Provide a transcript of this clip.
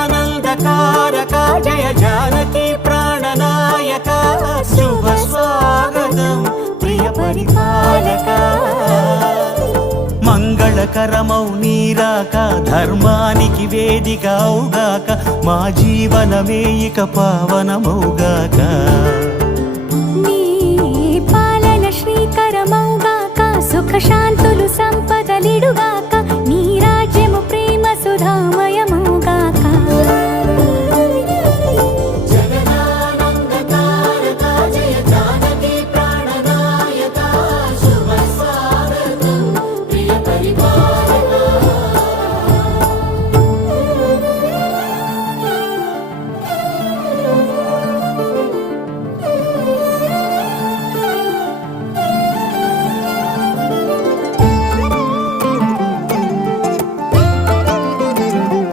జగదానందకారక జయ జానకి ప్రాణనాయక శుభ స్వాగతం ప్రియ పరిపాలక మంగళకరమౌ నీరాక ధర్మానికి వేదిక అవుగాక మా జీవనమే ఇక పావనమౌగాక నీ పాలన శ్రీకరమౌగాక సుఖ శాంతులు సంపదలిడుగాక